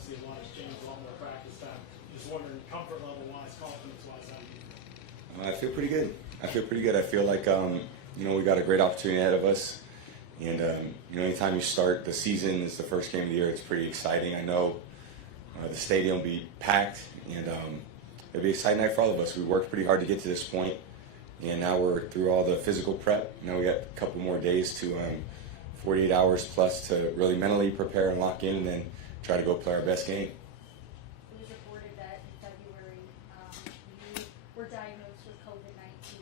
obviously a lot has changed, a lot more practice time. Just wondering, comfort level-wise, confidence-wise, how do you feel? I feel pretty good. I feel like, we got a great opportunity ahead of us. And, anytime you start the season, it's the first game of the year, it's pretty exciting. I know the stadium will be packed, and it'll be an exciting night for all of us. We worked pretty hard to get to this point, and now we're through all the physical prep. Now we got a couple more days to 48 hours plus to really mentally prepare and lock in, and then try to go play our best game. It was reported that in February you were diagnosed with COVID-19,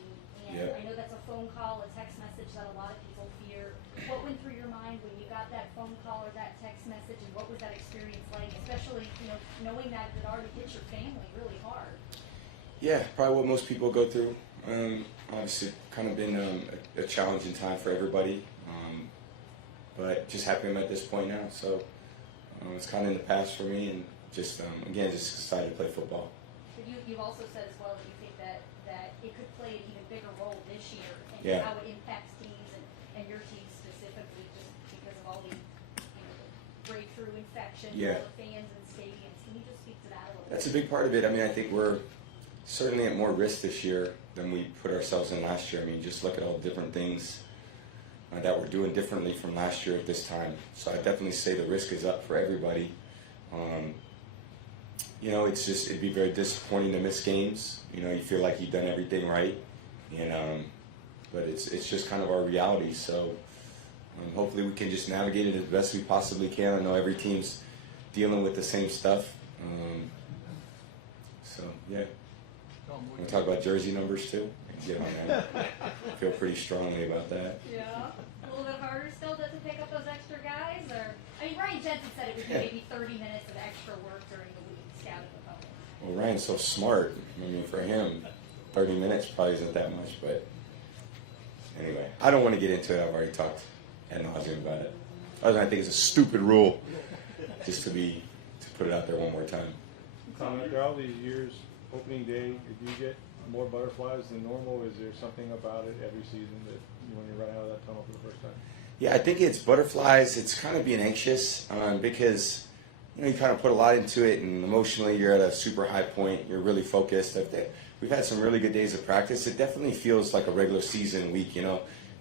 and Yeah. I know that's a phone call, a text message that a lot of people fear. What went through your mind when you got that phone call or that text message, and what was that experience like, especially knowing that it already hit your family really hard? Yeah, probably what most people go through. Obviously, kind of been a challenging time for everybody, but just happy I'm at this point now. So it's kind of in the past for me, and just just excited to play football. But you've also said as well that you think that it could play an even bigger role this year, and Yeah. how it impacts teams and your team specifically, just because of all the the breakthrough infection, Yeah. all the fans and stadiums. Can you just speak to that a little That's a bit? big part of it. I mean, I think we're certainly at more risk this year than we put ourselves in last year. I mean, just look at all the different things that we're doing differently from last year at this time. So I definitely say the risk is up for everybody. It'd be very disappointing to miss games. You feel like you've done everything right, and but it's just kind of our reality. So hopefully we can just navigate it as best we possibly can. I know every team's dealing with the same stuff. So yeah. Want to talk about jersey numbers too? Get on that. I feel pretty strongly about that. Yeah, a little bit harder still to pick up those extra guys, or Ryan Jensen said it would be maybe 30 minutes of extra work during the week scouting opponents. Well, Ryan's so smart. I mean, for him, 30 minutes probably isn't that much. But anyway, I don't want to get into it. I've already talked ad nauseum about it. Other than I think it's a stupid rule, just to put it out there one more time. Tom, after all these years, opening day, did you get more butterflies than normal? Is there something about it every season that when you run out of that tunnel for the first time? Yeah, I think it's butterflies. It's kind of being anxious because you kind of put a lot into it, and emotionally you're at a super high point. You're really focused. We've had some really good days of practice. It definitely feels like a regular season week.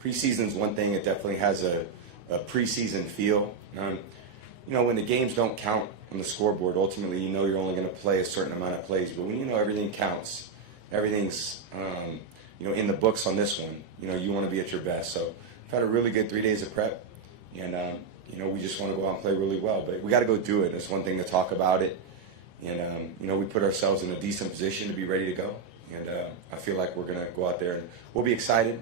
Preseason's one thing. It definitely has a preseason feel. When the games don't count on the scoreboard, ultimately you're only going to play a certain amount of plays. But when everything counts, everything's in the books on this one. You want to be at your best. So we've had a really good 3 days of prep, and we just want to go out and play really well. But we got to go do it. It's one thing to talk about it, and we put ourselves in a decent position to be ready to go. And I feel like we're going to go out there and we'll be excited.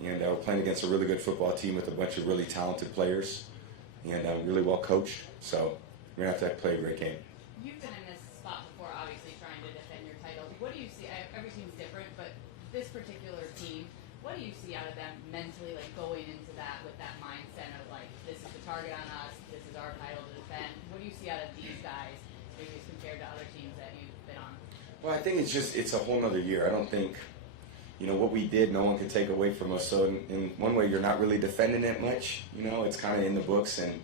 And we're playing against a really good football team with a bunch of really talented players and really well coached. So we're going to have to play a great game. You've been in this spot before, obviously trying to defend your title. What do you see? Every team's different, but this particular team, what do you see out of them mentally, going into that with that mindset of this is the target on us, this is our title to defend? What do you see out of these guys, maybe as compared to other teams that you've been on? Well, I think it's a whole nother year. I don't think, what we did, no one could take away from us. So in one way, you're not really defending it much. It's kind of in the books, and,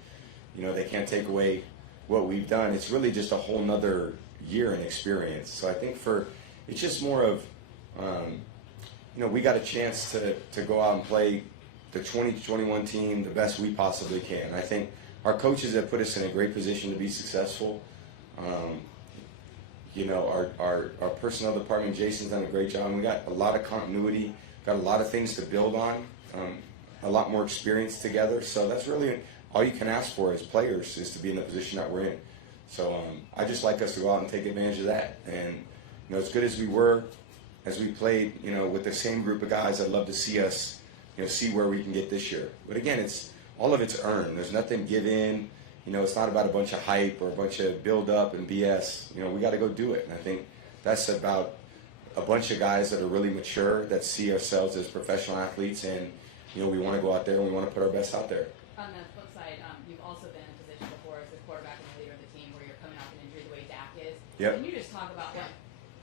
they can't take away what we've done. It's really just a whole nother year and experience. So I think it's just more of, we got a chance to go out and play the 2021 team the best we possibly can. I think our coaches have put us in a great position to be successful. Our personnel department, Jason's done a great job. We got a lot of continuity, got a lot of things to build on, a lot more experience together. So that's really all you can ask for as players, is to be in the position that we're in. So I just like us to go out and take advantage of that. And as good as we were, as we played, with the same group of guys, I'd love to see us, see where we can get this year. But again, all of it's earned. There's nothing given. It's not about a bunch of hype or a bunch of build up and BS. We got to go do it. And I think that's about a bunch of guys that are really mature, that see ourselves as professional athletes, and we want to go out there and we want to put our best out there. On the flip side, you've also been in a position before as the quarterback and the leader of the team where you're coming off an injury the way Dak is. Yep. Can you just talk about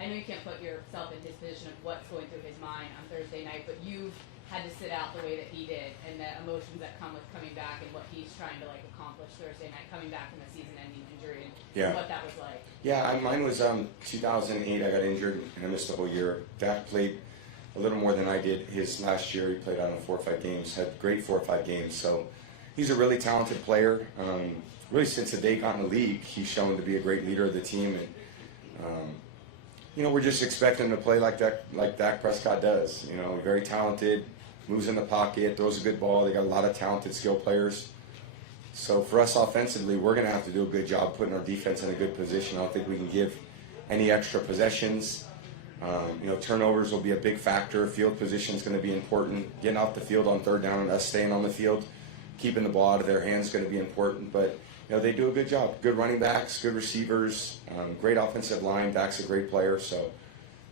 I know you can't put yourself in his position of what's going through his mind on Thursday night, but you've had to sit out the way that he did, and the emotions that come with coming back and what he's trying to like accomplish Thursday night, coming back from a season-ending injury, and what that was like. Yeah, mine was 2008. I got injured and I missed the whole year. Dak played a little more than I did his last year. He played, I don't know, 4 or 5 games, had great 4 or 5 games. So he's a really talented player. Really, since the day he got in the league, he's shown to be a great leader of the team. And, we're just expecting him to play like Dak Prescott does. Very talented, moves in the pocket, throws a good ball. They got a lot of talented skill players. So for us offensively, we're going to have to do a good job putting our defense in a good position. I don't think we can give any extra possessions. Turnovers will be a big factor. Field position is going to be important. Getting off the field on third down and us staying on the field, keeping the ball out of their hands is going to be important. But they do a good job. Good running backs, good receivers, great offensive line. Dak's a great player. So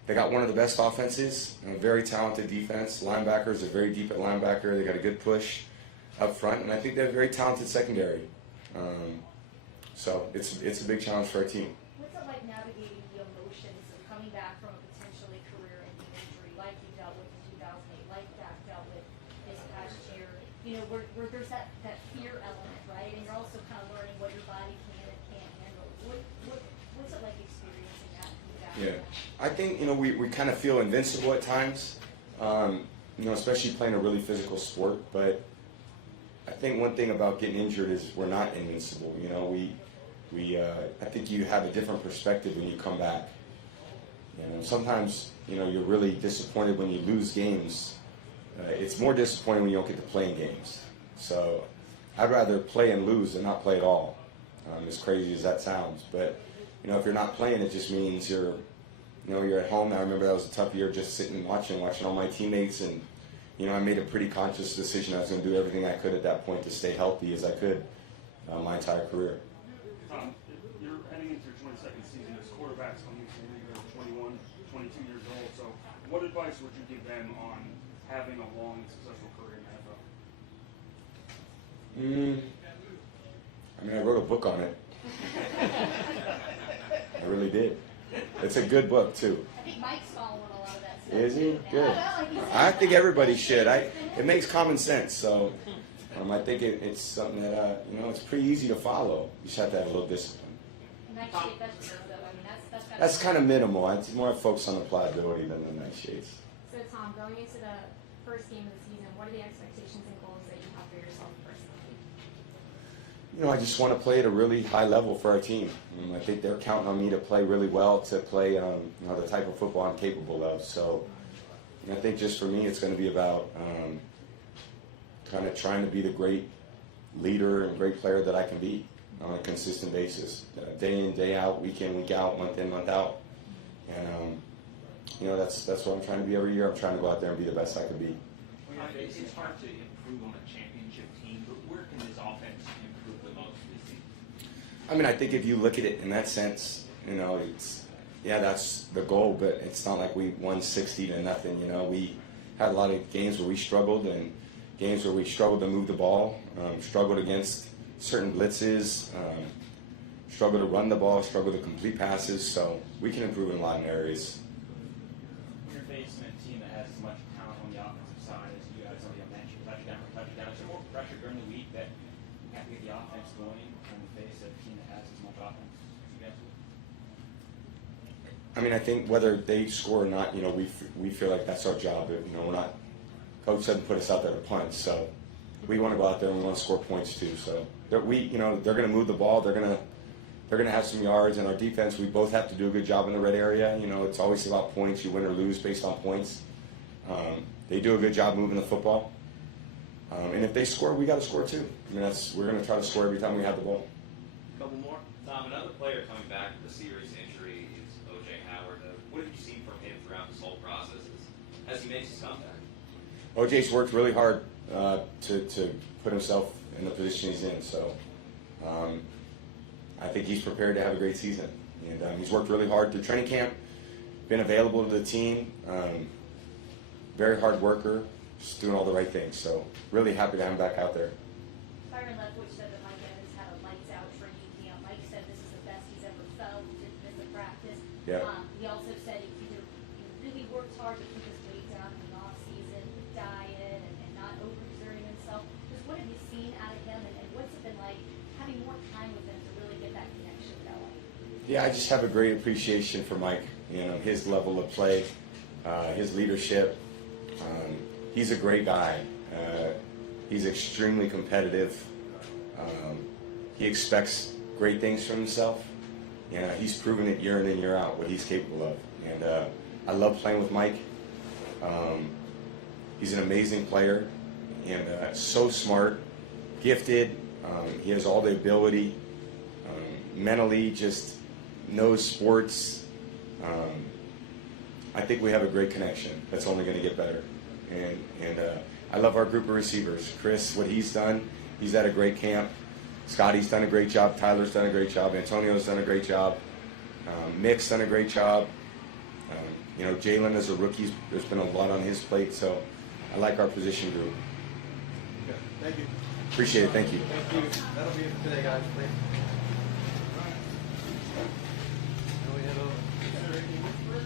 they got one of the best offenses, very talented defense. Linebackers are very deep at linebacker. They got a good push up front, and I think they have a very talented secondary. So it's a big challenge for our team. What's it like navigating the emotions of coming back from a potentially career-ending injury like you dealt with in 2008, like Dak dealt with this past year? Where there's that fear element, right? And you're also kind of learning what your body can and can't handle. What's it like experiencing that coming back? Yeah, I think we kind of feel invincible at times, especially playing a really physical sport. But I think one thing about getting injured is we're not invincible. I think you have a different perspective when you come back. Sometimes you're really disappointed when you lose games. It's more disappointing when you don't get to play in games. So I'd rather play and lose than not play at all. As crazy as that sounds, but if you're not playing, it just means you're at home. I remember that was a tough year, just sitting and watching all my teammates, and I made a pretty conscious decision. I was going to do everything I could at that point to stay healthy as I could my entire career. You're heading into your 22nd season as quarterbacks coming into the league are 21, 22 years old. So what advice would you give them on having a long and successful career in the NFL? I wrote a book on it. I really did. It's a good book, too. I think Mike's following a lot of that stuff. Is he? Good. Well, I think everybody should. It makes common sense. So I think it's something that, it's pretty easy to follow. You just have to have a little discipline. That's kind of minimal. It's more focused on the pliability than the night shades. So Tom, going into the first game of the season, what are the expectations and goals that you have for yourself personally? I just want to play at a really high level for our team. I think they're counting on me to play really well, to play the type of football I'm capable of. So I think just for me, it's going to be about kind of trying to be the great leader and great player that I can be on a consistent basis, day in, day out, week in, week out, month in, month out. And that's what I'm trying to be every year. I'm trying to go out there and be the best I can be. It's hard to improve on a championship team, but where can this offense improve the most this season? I think if you look at it in that sense, that's the goal, but it's not like we won 60 to nothing. We had a lot of games where we struggled, and games where we struggled to move the ball, struggled against certain blitzes, struggled to run the ball, struggled to complete passes. So we can improve in a lot of areas. When you're facing a team that has as much talent on the offensive side as you guys already mentioned, touchdown for touchdown, is there more pressure during the week that you have to get the offense going in the face of a team that has as much offense as you guys do? I think whether they score or not, we feel like that's our job. We're not. Coach doesn't put us out there to punt, so we want to go out there and we want to score points too. So they're going to move the ball. They're going to have some yards, and our defense, we both have to do a good job in the red area. It's always about points. You win or lose based on points. They do a good job moving the football, and if they score, we got to score too. We're going to try to score every time we have the ball. Couple more. Tom, another player coming back with a serious injury is O.J. Howard. What have you seen from him throughout this whole process as he makes his comeback? O.J.'s worked really hard to put himself in the position he's in. So I think he's prepared to have a great season. And he's worked really hard through training camp, been available to the team, very hard worker, just doing all the right things. So really happy to have him back out there. Byron Leftwich said that Mike Evans had a lights out training camp. Mike said this is the best he's ever felt, didn't miss a practice. Yeah. He also said he really worked hard to keep his weight down in the off season, diet, Yeah, I just have a great appreciation for Mike. You know, his level of play, his leadership. He's a great guy. He's extremely competitive. He expects great things from himself. And he's proven it year in and year out what he's capable of. And I love playing with Mike. He's an amazing player and so smart, gifted. He has all the ability. Mentally, just knows sports. I think we have a great connection that's only going to get better. And I love our group of receivers. Chris, what he's done, he's at a great camp. Scotty's done a great job. Tyler's done a great job. Antonio's done a great job. Mick's done a great job. You know, Jalen as a rookie, there's been a lot on his plate, so I like our position group. Okay. Thank you. Appreciate it. Thank you. Thank you. That'll be it for today, guys. Thank you. Now we head over. I think that sounds great.